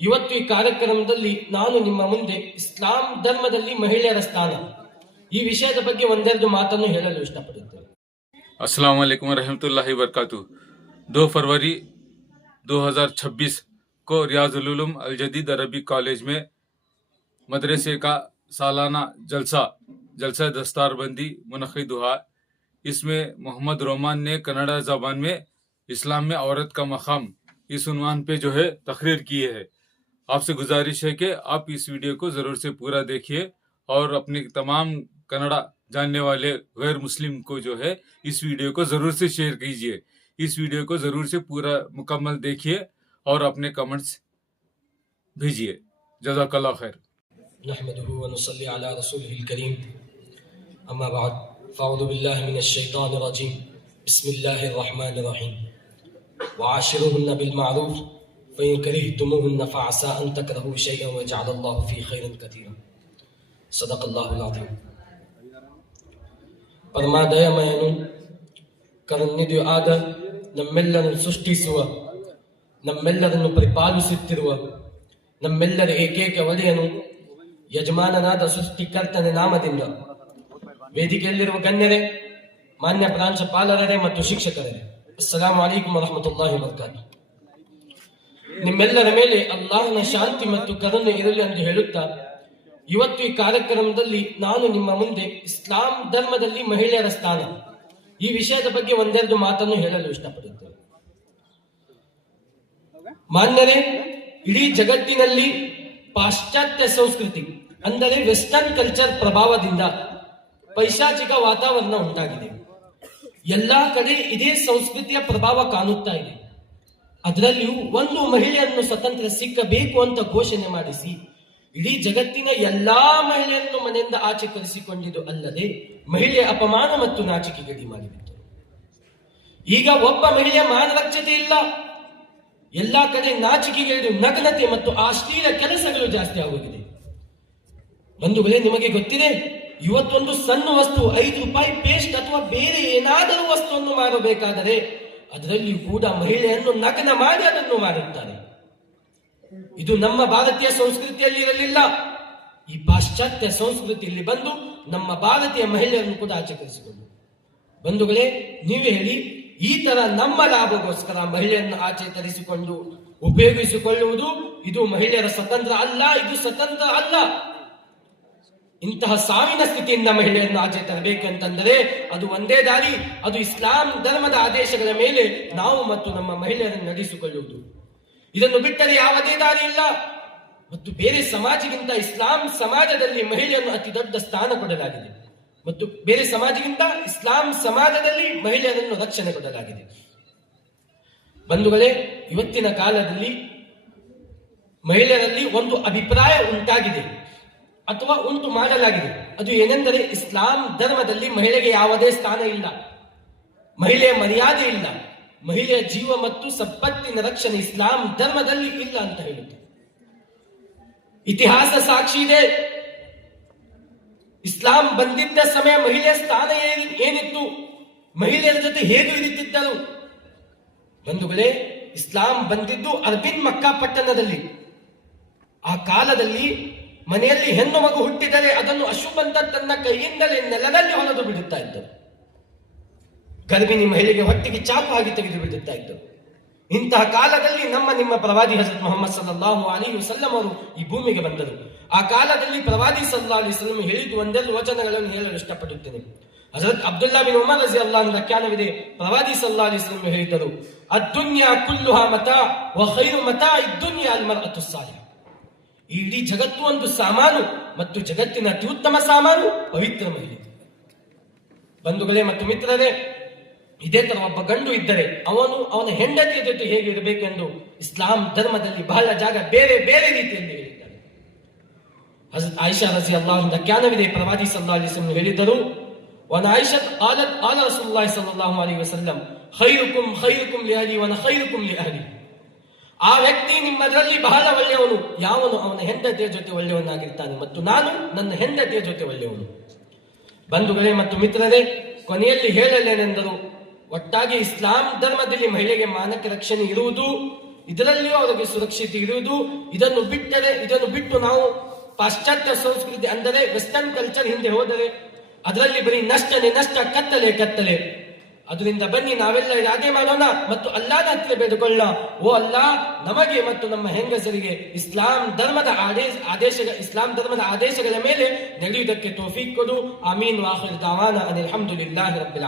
ಇವತ್ತು ಈ ಕಾರ್ಯಕ್ರಮದಲ್ಲಿ ನಾನು ನಿಮ್ಮ ಮುಂದೆ ಇಸ್ಲಾಂ ಧರ್ಮದಲ್ಲಿ ಮಹಿಳೆಯರ ಸ್ಥಾನ ಈ ವಿಷಯದ ಬಗ್ಗೆ ಒಂದೆರಡು ಮಾತನ್ನು ಹೇಳಲು ಇಷ್ಟಪಡುತ್ತೇನೆ अस्सलाम वालेकुम रहमतुल्लाहि वरकातु दो फरवरी 2026 को रियाजुल उलूम अल जदीद अरबी कॉलेज में मदरसे का सालाना जलसा जलसा दस्तारबंदी मुनद हुआ इसमें मोहम्मद रोमान ने कन्नड़ा जबान में इस्लाम में औरत का मकाम इस उन्वान पे जो है तकरीर की है आपसे गुजारिश है कि आप इस वीडियो को ज़रूर से पूरा देखिए और अपने तमाम कन्नड़ा जानने वाले गैर मुस्लिम को जो है इस वीडियो को ज़रूर से शेयर कीजिए। इस वीडियो को ज़रूर से पूरा मुकम्मल देखिए और अपने कमेंट्स भेजिए। जजाकल्ला खैर। नहमद बिल्मारूफ़ على رسوله الكريم أما بعد فأعوذ بالله من الشيطان الرجيم بسم الله الرحمن الرحيم وعاشروهن بالمعروف فإن كرهتموهن فعسى أن تكرهوا شيئا ويجعل الله فيه خيرا كثيرا صدق الله العظيم ಪರಮಾದಯಮಯನು ಕರುಣಿದೆಯು ಆದ ನಮ್ಮೆಲ್ಲರನ್ನು ಸೃಷ್ಟಿಸುವ ನಮ್ಮೆಲ್ಲರನ್ನು ಪರಿಪಾಲಿಸುತ್ತಿರುವ ನಮ್ಮೆಲ್ಲರ ಏಕೈಕ ಒಡೆಯನು ಯಜಮಾನನಾದ ಸೃಷ್ಟಿಕರ್ತನ ನಾಮದಿಂದ ವೇದಿಕೆಯಲ್ಲಿರುವ ಗಣ್ಯರೇ ಮಾನ್ಯ ಪ್ರಾಂಶಪಾಲರೇ ಮತ್ತು ಶಿಕ್ಷಕರೇ ಅಸ್ಸಲಾಂ ಅಲೈಕುಂ ವರಹಮತುಲ್ಲಾಹಿ ವಬರಕಾತು ನಿಮ್ಮೆಲ್ಲರ ಮೇಲೆ ಅಲ್ಲಾಹನ ಶಾಂತಿ ಮತ್ತು ಕರುಣೆ ಇರಲಿ ಎಂದು ಹೇಳುತ್ತಾ, ಇವತ್ತು ಈ ಕಾರ್ಯಕ್ರಮದಲ್ಲಿ ನಾನು ನಿಮ್ಮ ಮುಂದೆ ಇಸ್ಲಾಂ ಧರ್ಮದಲ್ಲಿ ಮಹಿಳೆಯರ ಸ್ಥಾನ. ಈ ವಿಷಯದ ಬಗ್ಗೆ ಒಂದೆರಡು ಮಾತನ್ನು ಹೇಳಲು ಇಷ್ಟಪಡುತ್ತೇನೆ. ಮಾನ್ಯರೇ, ಇಡೀ ಜಗತ್ತಿನಲ್ಲಿ ಪಾಶ್ಚಾತ್ಯ ಸಂಸ್ಕೃತಿ, ಅಂದರೆ ವೆಸ್ಟರ್ನ್ ಕಲ್ಚರ್ ಪ್ರಭಾವದಿಂದ ಪೈಶಾಚಿಕ ವಾತಾವರಣ ಉಂಟಾಗಿದೆ. ಎಲ್ಲಾ ಕಡೆ ಇದೇ ಸಂಸ್ಕೃತಿಯ ಪ್ರಭಾವ ಕಾಣುತ್ತಾ ಇದೆ. ಅದರಲ್ಲಿಯೂ ಒಂದು ಮಹಿಳೆಯನ್ನು ಸ್ವತಂತ್ರ ಸಿಕ್ಕಬೇಕು ಅಂತ ಘೋಷಣೆ ಮಾಡಿಸಿ, ಇಡೀ ಜಗತ್ತಿನ ಎಲ್ಲಾ ಮಹಿಳೆಯನ್ನು ಮನೆಯಿಂದ ಆಚೆ ಕರೆಸಿಕೊಂಡಿದ್ದು ಅಲ್ಲದೆ ಮಹಿಳೆಯ ಅಪಮಾನ ಮತ್ತು ನಾಚಿಕೆಗಡಿ ಮಾಡಿಬಿಟ್ಟರು. ಈಗ ಒಬ್ಬ ಮಹಿಳೆಯ ಮಾನರಕ್ಷತೆ ಇಲ್ಲ. ಎಲ್ಲಾ ಕಡೆ ನಾಚಿಕೆಗಳು ನಗ್ನತೆ ಮತ್ತು ಅಶ್ಲೀಲ ಕೆಲಸಗಳು ಜಾಸ್ತಿ ಆಗೋಗಿದೆ. ಬಂಧುಗಳೇ ನಿಮಗೆ ಗೊತ್ತಿದೆ, ಇವತ್ತೊಂದು ಸಣ್ಣ ವಸ್ತು ಐದು ರೂಪಾಯಿ ಪೇಸ್ಟ್ ಅಥವಾ ಬೇರೆ ಏನಾದರೂ ವಸ್ತುವನ್ನು ಮಾರಬೇಕಾದರೆ ಅದರಲ್ಲಿಯೂ ಕೂಡ ಮಹಿಳೆಯನ್ನು ನಗ್ನ ಮಾಡಿ ಅದನ್ನು ಮಾಡುತ್ತಾರೆ. ಇದು ನಮ್ಮ ಭಾರತೀಯ ಸಂಸ್ಕೃತಿಯಲ್ಲಿ ಇರಲಿಲ್ಲ. ಈ ಪಾಶ್ಚಾತ್ಯ ಸಂಸ್ಕೃತಿಯಲ್ಲಿ ಬಂದು ನಮ್ಮ ಭಾರತೀಯ ಮಹಿಳೆಯನ್ನು ಕೂಡ ಆಚರಿಸಿಕೊಂಡು. ಬಂಧುಗಳೇ, ನೀವು ಹೇಳಿ, ಈ ತರ ನಮ್ಮ ಲಾಭಗೋಸ್ಕರ ಮಹಿಳೆಯನ್ನು ಆಚೆ ತರಿಸಿಕೊಂಡು ಉಪಯೋಗಿಸಿಕೊಳ್ಳುವುದು ಇದು ಮಹಿಳೆಯರ ಸ್ವತಂತ್ರ ಅಲ್ಲ, ಇದು ಸ್ವತಂತ್ರ ಅಲ್ಲ. ಇಂತಹ ಸಾವಿನ ಸ್ಥಿತಿಯಿಂದ ಮಹಿಳೆಯನ್ನು ಆಚೆ ತರಬೇಕಂತಂದರೆ ಅದು ಒಂದೇ ದಾರಿ, ಅದು ಇಸ್ಲಾಂ ಧರ್ಮದ ಆದೇಶಗಳ ಮೇಲೆ ನಾವು ಮತ್ತು ನಮ್ಮ ಮಹಿಳೆಯರನ್ನು ನಡೆಸಿಕೊಳ್ಳುವುದು. ಇದನ್ನು ಬಿಟ್ಟರೆ ಯಾವುದೇ ದಾರಿ ಇಲ್ಲ. ಮತ್ತು ಬೇರೆ ಸಮಾಜಗಿಂತ ಇಸ್ಲಾಂ ಸಮಾಜದಲ್ಲಿ ಮಹಿಳೆಯನ್ನು ಅತಿ ದೊಡ್ಡ ಸ್ಥಾನ ಕೊಡಲಾಗಿದೆ. ಮತ್ತು ಬೇರೆ ಸಮಾಜಗಿಂತ ಇಸ್ಲಾಂ ಸಮಾಜದಲ್ಲಿ ಮಹಿಳೆಯರನ್ನು ರಕ್ಷಣೆ ಕೊಡಲಾಗಿದೆ. ಬಂಧುಗಳೇ, ಇವತ್ತಿನ ಕಾಲದಲ್ಲಿ ಮಹಿಳೆಯರಲ್ಲಿ ಒಂದು ಅಭಿಪ್ರಾಯ ಉಂಟಾಗಿದೆ. ಅಥವಾ ಉಂಟು ಮಾಡಲಾಗಿದೆ. ಅದು ಏನೆಂದರೆ ಇಸ್ಲಾಂ ಧರ್ಮದಲ್ಲಿ ಮಹಿಳೆಗೆ ಯಾವುದೇ ಸ್ಥಾನ ಇಲ್ಲ. ಮಹಿಳೆಯ ಮರ್ಯಾದೆ ಇಲ್ಲ. ಮಹಿಳೆಯ ಜೀವ ಮತ್ತು ಸಂಪತ್ತಿನ ರಕ್ಷಣೆ ಇಸ್ಲಾಂ ಧರ್ಮದಲ್ಲಿ ಇಲ್ಲ ಅಂತ ಹೇಳುತ್ತೆ. ಇತಿಹಾಸ ಸಾಕ್ಷಿ ಇದೆ. ಇಸ್ಲಾಂ ಬಂದಿದ್ದ ಸಮಯ ಮಹಿಳೆಯ ಸ್ಥಾನ ಏನ್- ಏನಿತ್ತು? ಮಹಿಳೆಯರ ಜೊತೆ ಹೇಗೆ ಇರುತ್ತಿದ್ದರು ಬಂಧುಗಳೇ ಇಸ್ಲಾಂ ಬಂದಿದ್ದು ಅರ್ಬಿನ್ ಮಕ್ಕಾ ಪಟ್ಟಣದಲ್ಲಿ. ಆ ಕಾಲದಲ್ಲಿ ಮನೆಯಲ್ಲಿ ಹೆಣ್ಣು ಮಗು ಹುಟ್ಟಿದರೆ ಅದನ್ನು ಅಶುಭಂತ ತನ್ನ ಕೈಯಿಂದಲೇ ನೆಲದಲ್ಲಿ ಹೊಲದು ಬಿಡುತ್ತಾ ಇದ್ದರು. ಗರ್ಭಿಣಿ ಮಹಿಳೆಗೆ ಹೊಟ್ಟಿಗೆ ಚಾಕು ಆಗಿ ತೆಗೆದು ಬಿಡುತ್ತಾ ಇದ್ದರು. ಇಂತಹ ಕಾಲದಲ್ಲಿ ನಮ್ಮ ನಿಮ್ಮ ಪ್ರವಾದಿ ಹಜರತ್ ಮೊಹಮ್ಮದ್ ಸಲ್ಲಾಹು ಅಲಿ ವಸಲ್ಲಂ ಅವರು ಈ ಭೂಮಿಗೆ ಬಂದರು. ಆ ಕಾಲದಲ್ಲಿ ಪ್ರವಾದಿ ಸಲ್ಲಾ ಅಲಿ ವಸಲ್ಲಂ ಹೇಳಿದ್ದು ಒಂದೆರಡು ವಚನಗಳನ್ನು ಹೇಳಲು ಇಷ್ಟಪಡುತ್ತೇನೆ. ಹಜರತ್ ಅಬ್ದುಲ್ಲಾ ಬಿನ್ ಉಮರ್ ರಜಿ ಅಲ್ಲಾನ್ ವ್ಯಾಖ್ಯಾನವಿದೆ ಪ್ರವಾದಿ ಸಲ್ಲಾ ಅಲಿ ವಸಲ್ಲಂ ಹೇಳಿದ್ದರು, ಅದ್ದುನ್ಯಾ ಕುಲ್ಲುಹಾ ಮತ ವ ಖೈರು ಮತಾ ಇದ್ದುನ್ಯಾ ಅಲ್ ಮರ್ಅತು ಸಾಲಿಹ್ ಈ ಇಡೀ ಜಗತ್ತು ಒಂದು ಸಾಮಾನು ಮತ್ತು ಜಗತ್ತಿನ ಅತ್ಯುತ್ತಮ ಸಾಮಾನು ಪವಿತ್ರ ಮಹಿಳೆ. ಬಂಧುಗಳೇ ಮತ್ತು ಮಿತ್ರರೇ, ಇದೇ ತರ ಒಬ್ಬ ಗಂಡು ಇದ್ದರೆ ಅವನು ಅವನ ಹೆಂಡತಿಯ ಜೊತೆ ಹೇಗೆ ಇರಬೇಕೆಂದು ಇಸ್ಲಾಂ ಧರ್ಮದಲ್ಲಿ ಬಹಳ ಜಾಗ ಬೇರೆ ಬೇರೆ ರೀತಿಯಲ್ಲಿ ಹೇಳಿದ್ದಾರೆ. ಹಜರತ್ ಆಯಿಷಾ ರಜಿ ಅಲ್ಲಾಹಿಂದ ಜ್ಞಾನವಿದೆ. ಪ್ರವಾದಿ ಸಲ್ಲಾ ಅಲಿಸ್ಲಂ ಹೇಳಿದ್ದರು ವನ ಆಯಿಷಾ ಆಲತ್, ಆಲ ರಸೂಲುಲ್ಲಾಹಿ ಸಲ್ಲಲ್ಲಾಹು ಅಲೈಹಿ ವಸಲ್ಲಂ ಖೈರುಕುಂ ಖೈರುಕುಂ ಲಿಅಹಲಿ ವನ ಖೈರುಕುಂ ಲಿಅಹಲಿ ಆ ವ್ಯಕ್ತಿ ನಿಮ್ಮದರಲ್ಲಿ ಬಹಳ ಒಳ್ಳೆಯವನು. ಯಾವನು ಅವನ ಹೆಂಡತಿಯ ಜೊತೆ ಒಳ್ಳೆಯವನಾಗಿರ್ತಾನೆ ಮತ್ತು ನಾನು ನನ್ನ ಹೆಂಡತಿಯ ಜೊತೆ ಒಳ್ಳೆಯವನು. ಬಂಧುಗಳೇ ಮತ್ತು ಮಿತ್ರರೇ, ಕೊನೆಯಲ್ಲಿ ಹೇಳಲೇನೆಂದರು, ಒಟ್ಟಾಗಿ ಇಸ್ಲಾಂ ಧರ್ಮದಲ್ಲಿ ಮಹಿಳೆಗೆ ಮಾನಕ ರಕ್ಷಣೆ ಇರುವುದು, ಇದರಲ್ಲಿಯೂ ಅವರಿಗೆ ಸುರಕ್ಷತೆ ಇರುವುದು, ಇದನ್ನು ಬಿಟ್ಟರೆ, ಇದನ್ನು ಬಿಟ್ಟು ನಾವು ಪಾಶ್ಚಾತ್ಯ ಸಂಸ್ಕೃತಿ ಅಂದರೆ ವೆಸ್ಟರ್ನ್ ಕಲ್ಚರ್ ಹಿಂದೆ ಹೋದರೆ, ಅದರಲ್ಲಿ ಬರೀ ನಷ್ಟನೆ ನಷ್ಟ, ಕತ್ತಲೆ ಕತ್ತಲೆ. ಅದರಿಂದ ಬನ್ನಿ, ನಾವೆಲ್ಲ ಈಗ ಮಾಡೋಣ ಮತ್ತು ಅಲ್ಲಾನ ಹತ್ತಿರ ಬೇಡಿಕೊಳ್ಳ ಓ ಅಲ್ಲಾ, ನಮಗೆ ಮತ್ತು ನಮ್ಮ ಹೆಂಗಸರಿಗೆ ಇಸ್ಲಾಂ ಧರ್ಮದ ಆದೇಶ ಆದೇಶ ಇಸ್ಲಾಂ ಧರ್ಮದ ಆದೇಶಗಳ ಮೇಲೆ ನಡೆಯುವುದಕ್ಕೆ ತೋಫೀಕ್ ಕೊಡು. ಆಮೀನ್ ವಾಹಿರ್ ದಾವಾನ ಅನಿಲ್ ಹಮ್ದುಲಿಲ್ಲಾಹಿ ರಬ್ಬಿಲ್